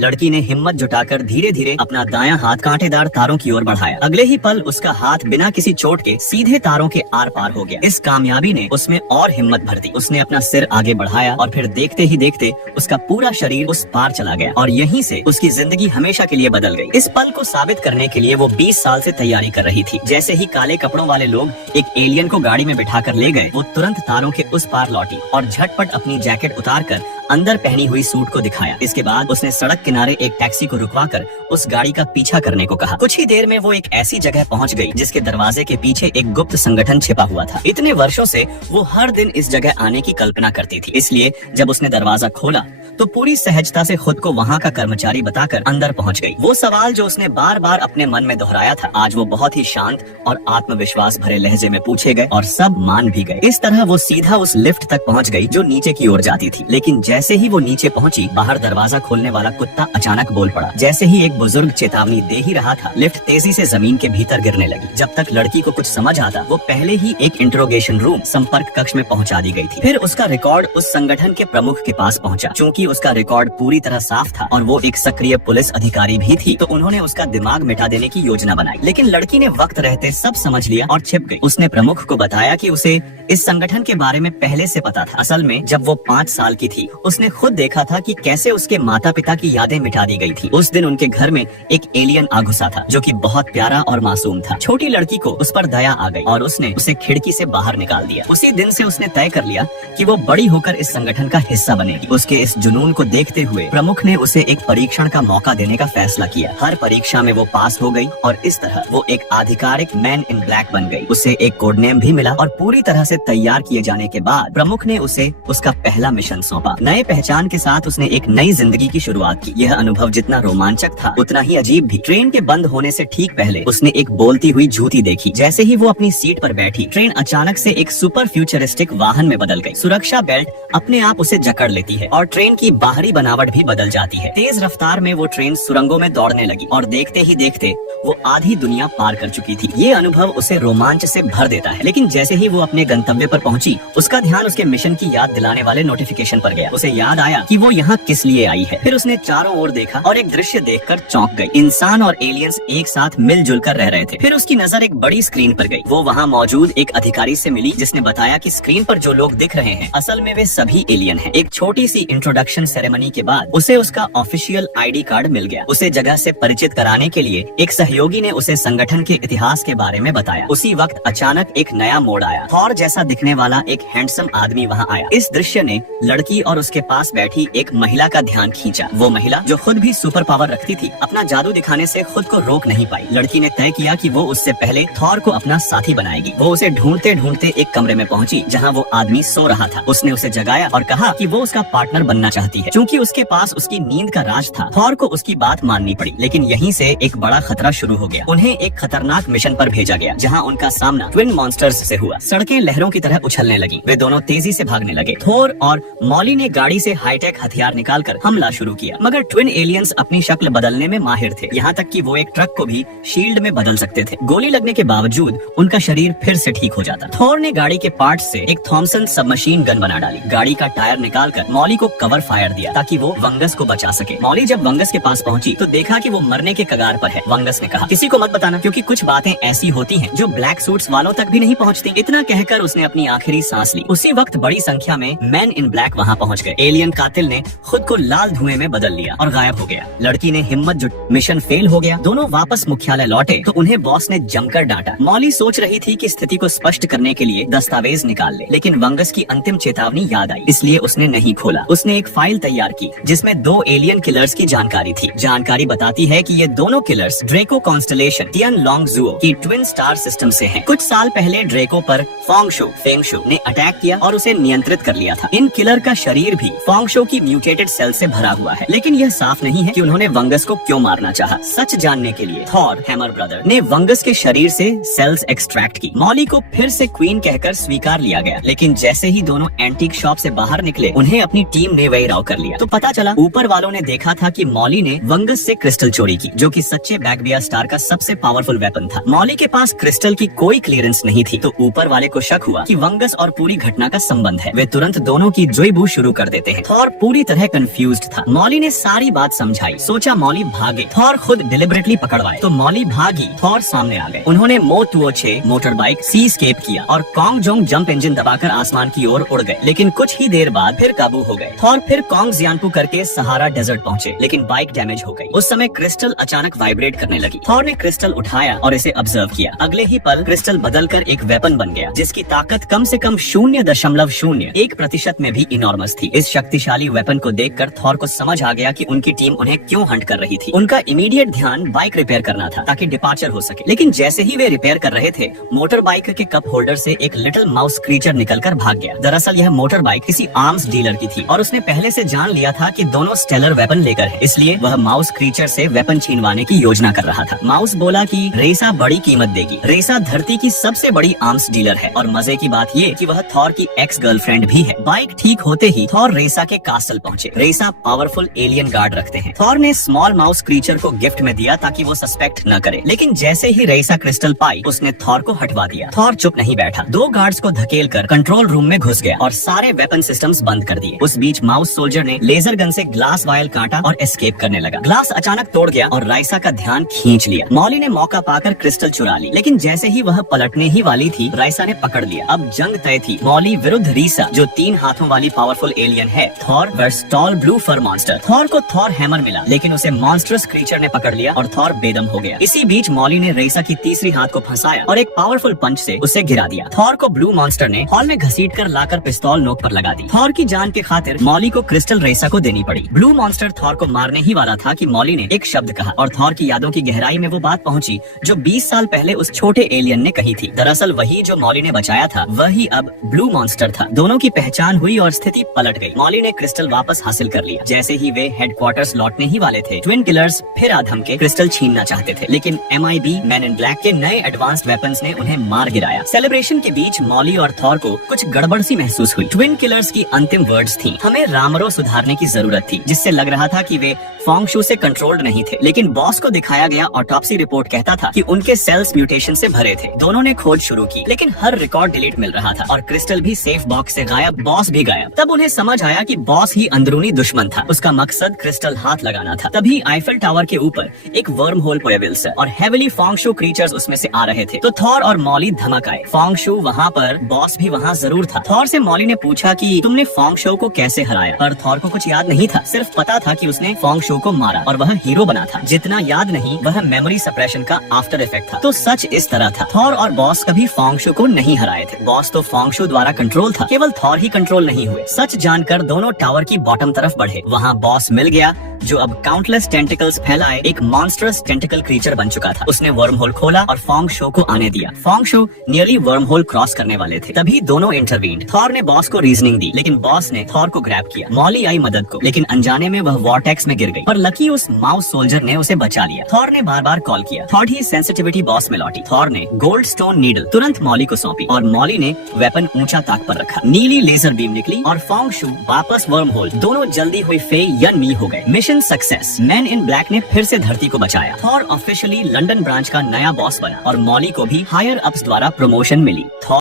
लड़की ने हिम्मत जुटाकर धीरे धीरे अपना दायां हाथ कांटेदार तारों की ओर बढ़ाया। अगले ही पल उसका हाथ बिना किसी चोट के सीधे तारों के आर पार हो गया। इस कामयाबी ने उसमें और हिम्मत भर दी। उसने अपना सिर आगे बढ़ाया और फिर देखते ही देखते उसका पूरा शरीर उस पार चला गया और यहीं से उसकी जिंदगी हमेशा के लिए बदल गई। इस पल को साबित करने के लिए वो 20 साल से तैयारी कर रही थी। जैसे ही काले कपड़ों वाले लोग एक एलियन को गाड़ी में बिठाकर ले गए, वो तुरंत तारों के उस पार लौटी और झटपट अपनी जैकेट उतारकर अंदर पहनी हुई सूट को दिखाया। इसके बाद उसने सड़क किनारे एक टैक्सी को रुकवाकर उस गाड़ी का पीछा करने को कहा। कुछ ही देर में वो एक ऐसी जगह पहुंच गई जिसके दरवाजे के पीछे एक गुप्त संगठन छिपा हुआ था। इतने वर्षों से वो हर दिन इस जगह आने की कल्पना करती थी, इसलिए जब उसने दरवाजा खोला तो पूरी सहजता से खुद को वहाँ का कर्मचारी बताकर अंदर पहुँच गई। वो सवाल जो उसने बार बार अपने मन में दोहराया था, आज वो बहुत ही शांत और आत्मविश्वास भरे लहजे में पूछे गए और सब मान भी गए। इस तरह वो सीधा उस लिफ्ट तक पहुँच गई जो नीचे की ओर जाती थी। लेकिन जैसे ही वो नीचे पहुंची, बाहर दरवाजा खोलने वाला कुत्ता अचानक बोल पड़ा। जैसे ही एक बुजुर्ग चेतावनी दे ही रहा था, लिफ्ट तेजी से जमीन के भीतर गिरने लगी। जब तक लड़की को कुछ समझ आता, वो पहले ही एक इंट्रोगेशन रूम संपर्क कक्ष में पहुंचा दी गई थी। फिर उसका रिकॉर्ड उस संगठन के प्रमुख के पास पहुंचा। चूंकि उसका रिकॉर्ड पूरी तरह साफ था और वो एक सक्रिय पुलिस अधिकारी भी थी, तो उन्होंने उसका दिमाग मिटा देने की योजना बनाई। लेकिन लड़की ने वक्त रहते सब समझ लिया और छिप गई। उसने प्रमुख को बताया कि उसे इस संगठन के बारे में पहले से पता था। असल में जब वो 5 साल की थी, उसने खुद देखा था कि कैसे उसके माता पिता की यादें मिटा दी गई थी। उस दिन उनके घर में एक एलियन आ घुसा था जो कि बहुत प्यारा और मासूम था। छोटी लड़की को उस पर दया आ गई और उसने उसे खिड़की से बाहर निकाल दिया। उसी दिन से उसने तय कर लिया कि वो बड़ी होकर इस संगठन का हिस्सा बनेगी। उसके इस जुनून को देखते हुए प्रमुख ने उसे एक परीक्षण का मौका देने का फैसला किया। हर परीक्षा में वो पास हो गई और इस तरह वो एक आधिकारिक मैन इन ब्लैक बन गई। उसे एक कोड नेम भी मिला और पूरी तरह से तैयार किए जाने के बाद प्रमुख ने उसे उसका पहला मिशन सौंपा। नए पहचान के साथ उसने एक नई जिंदगी की शुरुआत की। यह अनुभव जितना रोमांचक था, उतना ही अजीब भी। ट्रेन के बंद होने से ठीक पहले उसने एक बोलती हुई जूती देखी। जैसे ही वो अपनी सीट पर बैठी, ट्रेन अचानक से एक सुपर फ्यूचरिस्टिक वाहन में बदल गई। सुरक्षा बेल्ट अपने आप उसे जकड़ लेती है और ट्रेन की बाहरी बनावट भी बदल जाती है। तेज रफ्तार में वो ट्रेन सुरंगों में दौड़ने लगी और देखते ही देखते वो आधी दुनिया पार कर चुकी थी। ये अनुभव उसे रोमांच से भर देता है। लेकिन जैसे ही वो अपने गंतव्य पर पहुंची, उसका ध्यान उसके मिशन की याद दिलाने वाले नोटिफिकेशन पर गया। उसे याद आया कि वो यहाँ किस लिए आई है। फिर उसने चारों ओर देखा और एक दृश्य देखकर चौंक गई। इंसान और एलियंस एक साथ मिलजुल कर रह रहे थे। फिर उसकी नजर एक बड़ी स्क्रीन पर गई। वो वहाँ मौजूद एक अधिकारी से मिली जिसने बताया कि स्क्रीन पर जो लोग दिख रहे हैं, असल में वे सभी एलियन हैं। एक छोटी सी इंट्रोडक्शन सेरेमनी के बाद उसे उसका ऑफिशियल ID कार्ड मिल गया। उसे जगह से परिचित कराने के लिए एक सहयोगी ने उसे संगठन के इतिहास के बारे में बताया। उसी वक्त अचानक एक नया मोड़ आया। थॉर जैसा दिखने वाला एक हैंडसम आदमी वहाँ आया। इस दृश्य ने लड़की और उसके पास बैठी एक महिला का ध्यान खींचा। वो महिला जो खुद भी सुपर पावर रखती थी, अपना जादू दिखाने से खुद को रोक नहीं पाई। लड़की ने तय किया कि वो उससे पहले थॉर को अपना साथी बनाएगी। वो उसे ढूंढते ढूंढते एक कमरे में पहुंची जहां वो आदमी सो रहा था। उसने उसे जगाया और कहा कि वो उसका पार्टनर बनना चाहती है। क्योंकि उसके पास उसकी नींद का राज था, थॉर को उसकी बात माननी पड़ी। लेकिन यहीं से एक बड़ा खतरा शुरू हो गया। उन्हें एक खतरनाक मिशन पर भेजा गया जहां उनका सामना ट्विन मॉन्स्टर्स से हुआ। सड़कें लहरों की तरह उछलने लगी। वे दोनों तेजी से भागने लगे। थोर और मॉली ने गाड़ी से हाईटेक हथियार निकालकर हमला शुरू किया, मगर ट्विन एलियंस अपनी शक्ल बदलने में माहिर थे। यहाँ तक कि वो एक ट्रक को भी शील्ड में बदल सकते थे। गोली लगने के बावजूद उनका शरीर फिर से ठीक हो जाता। थोर ने गाड़ी के पार्ट से एक थॉमसन सबमशीन गन बना डाली। गाड़ी का टायर निकालकर मॉली को कवर फायर दिया ताकि वो वंगस को बचा सके। मॉली जब वंगस के पास पहुंची तो देखा कि वो मरने के कगार पर है। वंगस ने कहा, किसी को मत बताना, क्योंकि कुछ बातें ऐसी होती हैं जो ब्लैक सूट्स वालों तक भी नहीं पहुंचती। इतना कहकर उसने अपनी आखिरी सांस ली। उसी वक्त बड़ी संख्या में मैन इन ब्लैक वहां पहुंच गए। एलियन कातिल ने खुद को लाल धुएं में बदल लिया और गायब हो गया। लड़की ने हिम्मत जुट, मिशन फेल हो गया। दोनों वापस मुख्यालय लौटे तो उन्हें बॉस ने जमकर डांटा। मॉली सोच रही थी कि स्थिति को स्पष्ट करने के लिए दस्तावेज निकाल ले, लेकिन वंगस की अंतिम चेतावनी याद आई, इसलिए उसने नहीं खोला। उसने एक फाइल तैयार की जिसमें 2 एलियन किलर्स की जानकारी थी। जानकारी बताती है कि ये दोनों किलर्स ड्रेको कॉन्स्टलेशन तियन लॉन्ग जुओ की ट्विन स्टार सिस्टम से हैं। कुछ साल पहले ड्रेको पर फेंगशो ने अटैक किया और उसे नियंत्रित कर लिया था। इन किलर का शरीर भी फेंगशो की म्यूटेटेड सेल से भरा हुआ है, लेकिन यह साफ नहीं है कि उन्होंने वंगस को क्यों मारना चाहा। सच जानने के लिए थॉर हैमर ब्रदर ने वंगस के शरीर से सेल्स एक्सट्रैक्ट की। मॉली को फिर से क्वीन कहकर स्वीकार लिया गया, लेकिन जैसे ही दोनों एंटीक शॉप से बाहर निकले, उन्हें अपनी टीम ने वही घेराव कर लिया। तो पता चला ऊपर वालों ने देखा था कि मॉली ने वंगस से क्रिस्टल चोरी की, जो कि सच्चे बैकबिया स्टार का सबसे पावरफुल वेपन था। मॉली के पास क्रिस्टल की कोई क्लियरेंस नहीं थी, तो ऊपर वाले को शक हुआ कि वंगस और पूरी घटना का संबंध है। वे तुरंत दोनों की जोईबू शुरू कर देते हैं। थॉर पूरी तरह कंफ्यूज्ड था। मॉली ने सारी बात समझाई, सोचा मॉली भागे, थॉर खुद डिलिबरेटली पकड़वाए, तो मॉली भागी, थॉर सामने आ गए। उन्होंने मो 206 मोटर बाइक सी स्केप किया और कॉन्ग जोंग जंप इंजन दबाकर आसमान की ओर उड़ गए, लेकिन कुछ ही देर बाद फिर काबू हो गए। थॉर फिर कॉन्ग जियानपू करके सहारा डेजर्ट पहुंचे, लेकिन बाइक डैमेज हो गई। उस समय क्रिस्टल अचानक वाइब्रेट करने लगी। थॉर ने क्रिस्टल उठाया और इसे ऑब्जर्व किया। अगले ही पल क्रिस्टल बदलकर एक वेपन बन गया, जिसकी ताकत कम से कम 0.01% में भी इनॉर्मस थी। इस शक्तिशाली वेपन को देखकर थॉर को समझ आ गया कि उनकी टीम उन्हें क्यों हंट कर रही थी। उनका इमीडिएट ध्यान बाइक रिपेयर करना था ताकि डिपार्चर हो सके, लेकिन जैसे ही वे रिपेयर कर रहे थे, मोटर बाइक के कप होल्डर से एक लिटिल माउस क्रीचर निकलकर भाग गया। दरअसल यह मोटर बाइक किसी आर्म्स डीलर की थी और उसने पहले से जान लिया था कि दोनों स्टेलर वेपन लेकर है, इसलिए वह माउस क्रीचर से वेपन छीनवाने की योजना कर रहा था। माउस बोला कि रेसा बड़ी कीमत देगी। रेसा धरती की सबसे बड़ी आर्म्स डीलर है और मजे की बात ये कि वह थॉर की एक्स गर्लफ्रेंड भी है। बाइक ठीक होते ही थॉर रेसा के कास्टल पहुंचे। रेसा पावरफुल एलियन गार्ड रखते हैं। थॉर ने स्मॉल माउस क्रीचर को गिफ्ट में दिया ताकि वो सस्पेक्ट न करे, लेकिन जैसे ही रेसा क्रिस्टल पाई, उसने थॉर को हटवा दिया। थॉर चुप नहीं बैठा, 2 गार्ड्स को धकेलकर कंट्रोल रूम में घुस गया और सारे वेपन सिस्टम्स बंद कर दिए। उस बीच माउस सोल्जर ने लेजर गन से ग्लास वायल काटा और एस्केप करने लगा। ग्लास अचानक तोड़ गया और राइसा का ध्यान खींच लिया। मॉली ने मौका पाकर क्रिस्टल चुरा ली, लेकिन जैसे ही वह पलटने ही वाली थी, राइसा ने पकड़ लिया। अब जंग तय थी, मॉली विरुद्ध रीसा, जो 3 हाथों वाली पावरफुल एलियन है। थॉर वर्सेस टॉल ब्लू फर मॉन्स्टर। थॉर को थॉर हैमर मिला, लेकिन उसे मॉन्स्टरस क्रीचर ने पकड़ लिया और थॉर बेदम हो गया। इसी बीच मॉली ने रेसा की तीसरी हाथ को फंसाया और एक पावरफुल पंच से उसे गिरा दिया। थॉर को ब्लू मॉन्स्टर ने हॉल में घसीटकर लाकर पिस्तौल नोक पर लगा दी। थॉर की जान के खातिर मॉली को क्रिस्टल रेसा को देनी पड़ी। ब्लू मॉन्स्टर थॉर को मारने ही वाला था कि मॉली ने एक शब्द कहा और थॉर की यादों की गहराई में वो बात पहुंची जो 20 साल पहले उस छोटे एलियन ने कही थी। दरअसल वही जो मॉली ने बचाया था, वही अब ब्लू मॉन्स्टर था। दोनों की पहचान हुई और स्थिति पलट गई। मॉली ने क्रिस्टल वापस हासिल कर लिया। जैसे ही वे हेडक्वार्टर्स लौटने ही वाले थे, ट्विन किलर्स फिर आधम के क्रिस्टल छीनना चाहते थे, लेकिन MIB मैन इन ब्लैक के नए एडवांस्ड वेपन्स ने उन्हें मार गिराया। सेलिब्रेशन के बीच मॉली और थॉर को कुछ गड़बड़ सी महसूस हुई। ट्विन किलर्स की अंतिम वर्ड्स थी, हमें रामरो सुधारने की जरूरत थी, जिससे लग रहा था कि वे फोंगशू से कंट्रोल्ड नहीं थे। लेकिन बॉस को दिखाया गया ऑटोप्सी रिपोर्ट कहता था कि उनके सेल्स म्यूटेशन से भरे थे। दोनों ने खोज शुरू की, लेकिन हर रिकॉर्ड डिलीट मिल रहा था और क्रिस्टल भी सेफ बॉक्स से गायब, बॉस भी गायब। तब उन्हें समझ आया कि बॉस ही अंदरूनी दुश्मन था। उसका मकसद क्रिस्टल हाथ लगाना था। तभी आईफल टावर के ऊपर एक वर्म होल पोएविल्स और हेविली फोंगशू क्रीचर्स उसमें से आ रहे थे, तो थॉर और मॉली धमक आए। फोंगशू वहाँ पर, बॉस भी वहाँ जरूर था। थॉर से मॉली ने पूछा कि तुमने फोंगशू को कैसे हराया, पर थॉर को कुछ याद नहीं था। सिर्फ पता था कि उसने फोंगशू को मारा और वह हीरो बना था। जितना याद नहीं, वह मेमोरी सप्रेशन का आफ्टर इफेक्ट था। तो सच इस तरह था, थॉर और बॉस कभी फोंगशू को नहीं हराए थे। बॉस तो फोंगशू द्वारा कंट्रोल था, केवल थॉर ही कंट्रोल नहीं हुए। सच जानकर दोनों टावर की बॉटम तरफ बढ़े। वहाँ बॉस मिल गया, जो अब काउंटलेस टेंटिकल्स फैलाए एक मॉन्स्टरस टेंटिकल क्रीचर बन चुका था। उसने वर्म होल खोला और फोंगशू को आने दिया। फोंगशू नियरली वर्म होल क्रॉस करने वाले थे, तभी दोनों इंटरवीन्ड। थॉर ने बॉस को रीजनिंग दी, लेकिन बॉस ने थॉर को ग्रैब किया। मॉली आई मदद को, लेकिन अनजाने में वह वॉर्टेक्स में गिर गई, पर लकी उस माउस सोल्जर ने उसे बचा लिया। थॉर ने बार बार कॉल किया। थॉर ही सेंसिटिविटी बॉस में लौटी। थॉर ने गोल्ड स्टोन नीडल तुरंत मॉली को सौंपी और मॉली ने वेपन ऊंचा ताक पर रखा। नीली लेजर बीम निकली और फोंगशू वापस वर्म होल। दोनों जल्दी हुई फे यन मी हो गए। Mission success. Man in black ने फिर से धरती को बचाया। थॉर ऑफिशियली लंदन ब्रांच का नया बॉस बना और मॉली को भी हायर अप्स द्वारा प्रमोशन मिली। थॉर